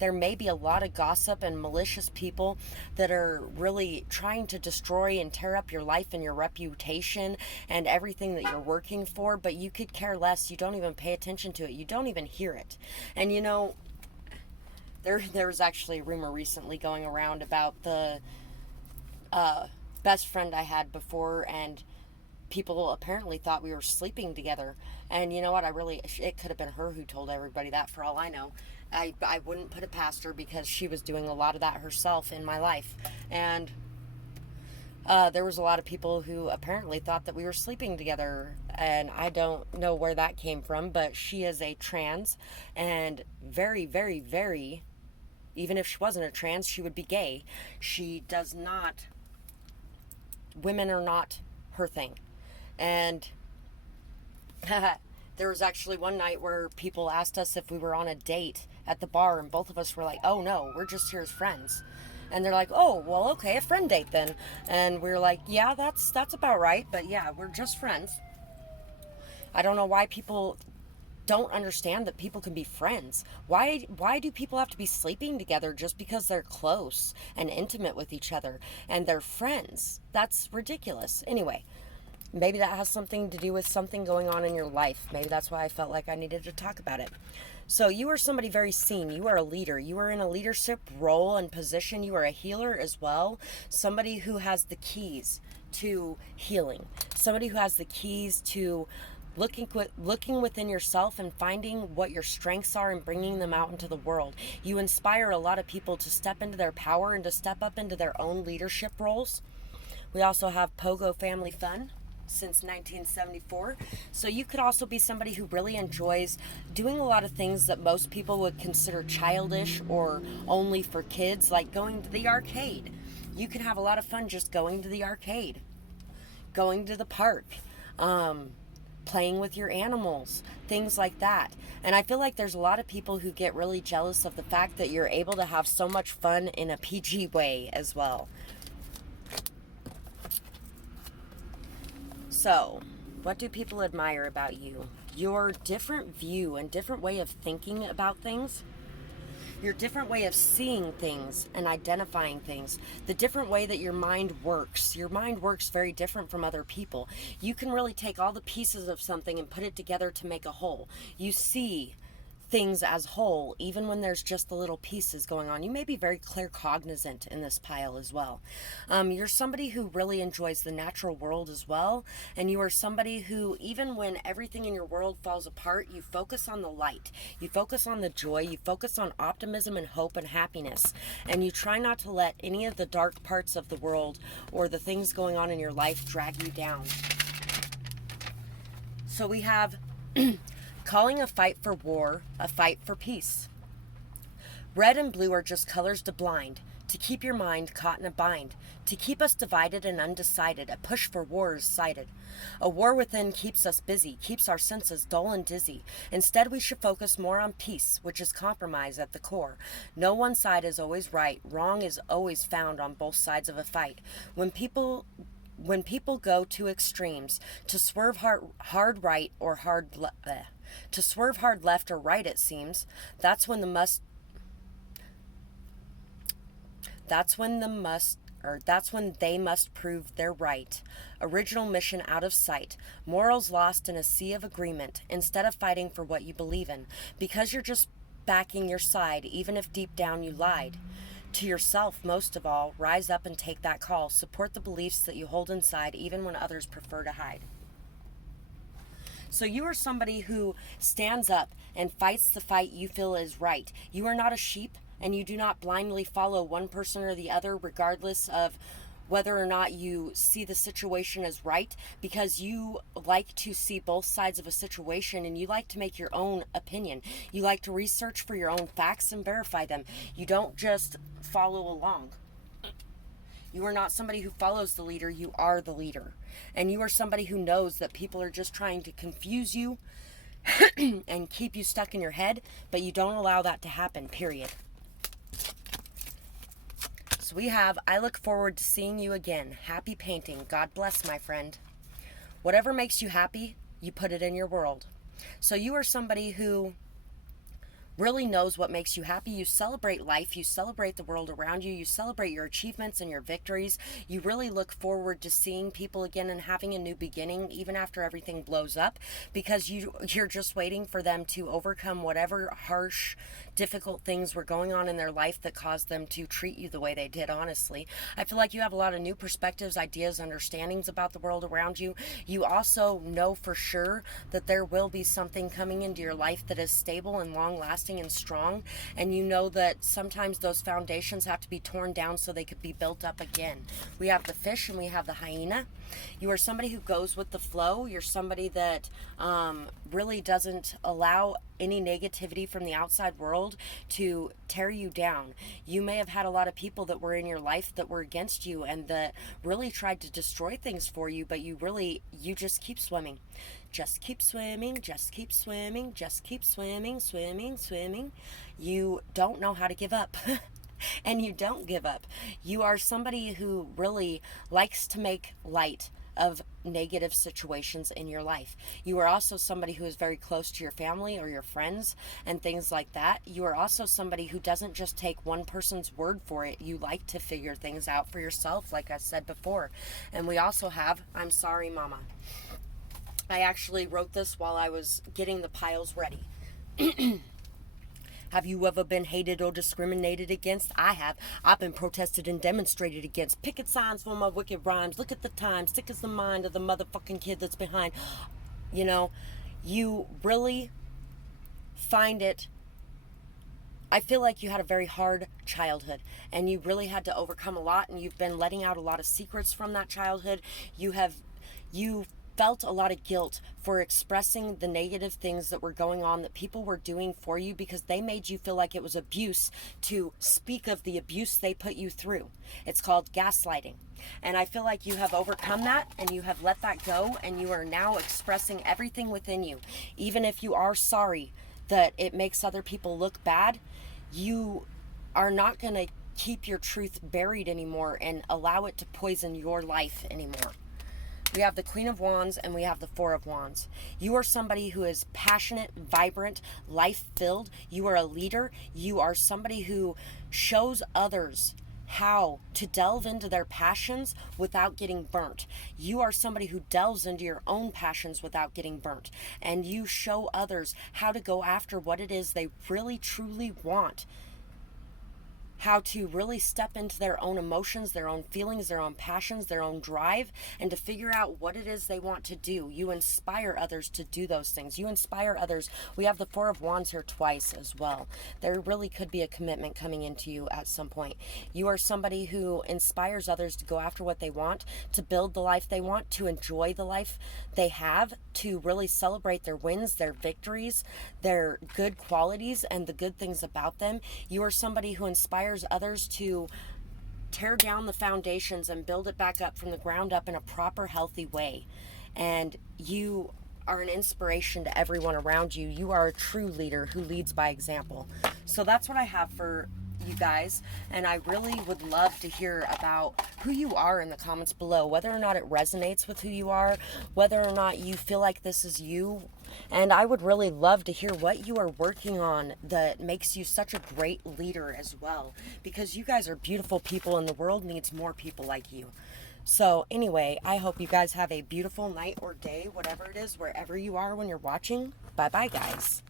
there may be a lot of gossip and malicious people that are really trying to destroy and tear up your life and your reputation and everything that you're working for, but you could care less. You don't even pay attention to it. You don't even hear it. And you know, there was actually a rumor recently going around about the best friend I had before, and people apparently thought we were sleeping together. And you know what? It could have been her who told everybody that, for all I know. I wouldn't put it past her, because she was doing a lot of that herself in my life. And there was a lot of people who apparently thought that we were sleeping together, and I don't know where that came from, but she is a trans, and very, very, very, even if she wasn't a trans, she would be gay. She does not, women are not her thing. And there was actually one night where people asked us if we were on a date at the bar, and both of us were like, oh no, we're just here as friends. And they're like, oh, well, okay, a friend date then. And we were like, yeah, that's about right, but yeah, we're just friends. I don't know why people don't understand that people can be friends. Why do people have to be sleeping together just because they're close and intimate with each other and they're friends? That's ridiculous. Anyway, maybe that has something to do with something going on in your life. Maybe that's why I felt like I needed to talk about it. So you are somebody very seen. You are a leader. You are in a leadership role and position. You are a healer as well. Somebody who has the keys to healing. Somebody who has the keys to looking within yourself and finding what your strengths are and bringing them out into the world. You inspire a lot of people to step into their power and to step up into their own leadership roles. We also have Pogo Family Fun since 1974. So you could also be somebody who really enjoys doing a lot of things that most people would consider childish or only for kids, like going to the arcade. You can have a lot of fun just going to the arcade, going to the park, playing with your animals, things like that. And I feel like there's a lot of people who get really jealous of the fact that you're able to have so much fun in a PG way as well. So, what do people admire about you? Your different view and different way of thinking about things. Your different way of seeing things and identifying things. The different way that your mind works. Your mind works very different from other people. You can really take all the pieces of something and put it together to make a whole. You see things as whole, even when there's just the little pieces going on. You may be very claircognizant in this pile as well. You're somebody who really enjoys the natural world as well, and you are somebody who, even when everything in your world falls apart, you focus on the light, you focus on the joy, you focus on optimism and hope and happiness, and you try not to let any of the dark parts of the world or the things going on in your life drag you down. So we have calling a fight for war a fight for peace. Red and blue are just colors to blind, to keep your mind caught in a bind, to keep us divided and undecided. A push for war is cited. A war within keeps us busy, keeps our senses dull and dizzy. Instead, we should focus more on peace, which is compromise at the core. No one side is always right. Wrong is always found on both sides of a fight. When people go to extremes, to swerve hard right or to swerve hard left or right, it seems, that's when they must prove they're right. Original mission out of sight. Morals lost in a sea of agreement, instead of fighting for what you believe in, because you're just backing your side, even if deep down you lied. To yourself, most of all, rise up and take that call. Support the beliefs that you hold inside, even when others prefer to hide. So you are somebody who stands up and fights the fight you feel is right. You are not a sheep, and you do not blindly follow one person or the other, regardless of whether or not you see the situation as right, because you like to see both sides of a situation and you like to make your own opinion. You like to research for your own facts and verify them. You don't just follow along. You are not somebody who follows the leader, you are the leader. And you are somebody who knows that people are just trying to confuse you and keep you stuck in your head, but you don't allow that to happen, period. So we have, I look forward to seeing you again. Happy painting. God bless, my friend. Whatever makes you happy, you put it in your world. So you are somebody who really knows what makes you happy. You celebrate life, you celebrate the world around you, you celebrate your achievements and your victories. You really look forward to seeing people again and having a new beginning, even after everything blows up, because you're just waiting for them to overcome whatever harsh, difficult things were going on in their life that caused them to treat you the way they did. Honestly, I feel like you have a lot of new perspectives, ideas, understandings about the world around you. You also know for sure that there will be something coming into your life that is stable and long lasting and strong, and you know that sometimes those foundations have to be torn down so they could be built up again. We have the fish and we have the hyena. You are somebody who goes with the flow. You're somebody that really doesn't allow any negativity from the outside world to tear you down. You may have had a lot of people that were in your life that were against you and that really tried to destroy things for you, but you just keep swimming. Just keep swimming, just keep swimming, just keep swimming, swimming, swimming. You don't know how to give up. And you don't give up. You are somebody who really likes to make light of negative situations in your life. You are also somebody who is very close to your family or your friends and things like that. You are also somebody who doesn't just take one person's word for it. You like to figure things out for yourself, like I said before. And we also have, I'm sorry, Mama. I actually wrote this while I was getting the piles ready. Have you ever been hated or discriminated against? I have. I've been protested and demonstrated against. Picket signs for my wicked rhymes. Look at the time. Sick as the mind of the motherfucking kid that's behind. You know, you really find it. I feel like you had a very hard childhood and you really had to overcome a lot, and you've been letting out a lot of secrets from that childhood. You felt a lot of guilt for expressing the negative things that were going on that people were doing for you, because they made you feel like it was abuse to speak of the abuse they put you through. It's called gaslighting. And I feel like you have overcome that and you have let that go, and you are now expressing everything within you. Even if you are sorry that it makes other people look bad, you are not going to keep your truth buried anymore and allow it to poison your life anymore. We have the Queen of Wands and we have the Four of Wands. You are somebody who is passionate, vibrant, life-filled. You are a leader. You are somebody who shows others how to delve into their passions without getting burnt. You are somebody who delves into your own passions without getting burnt. And you show others how to go after what it is they really, truly want. How to really step into their own emotions, their own feelings, their own passions, their own drive, and to figure out what it is they want to do. You inspire others to do those things. You inspire others. We have the Four of Wands here twice as well. There really could be a commitment coming into you at some point. You are somebody who inspires others to go after what they want, to build the life they want, to enjoy the life they have, to really celebrate their wins, their victories, their good qualities, and the good things about them. You are somebody who inspires others to tear down the foundations and build it back up from the ground up in a proper, healthy way. And you are an inspiration to everyone around you. You are a true leader who leads by example. So that's what I have for you guys, and I really would love to hear about who you are in the comments below, whether or not it resonates with who you are, whether or not you feel like this is you. And I would really love to hear what you are working on that makes you such a great leader as well, because you guys are beautiful people and the world needs more people like you. So anyway, I hope you guys have a beautiful night or day, whatever it is, wherever you are when you're watching. Bye bye, guys.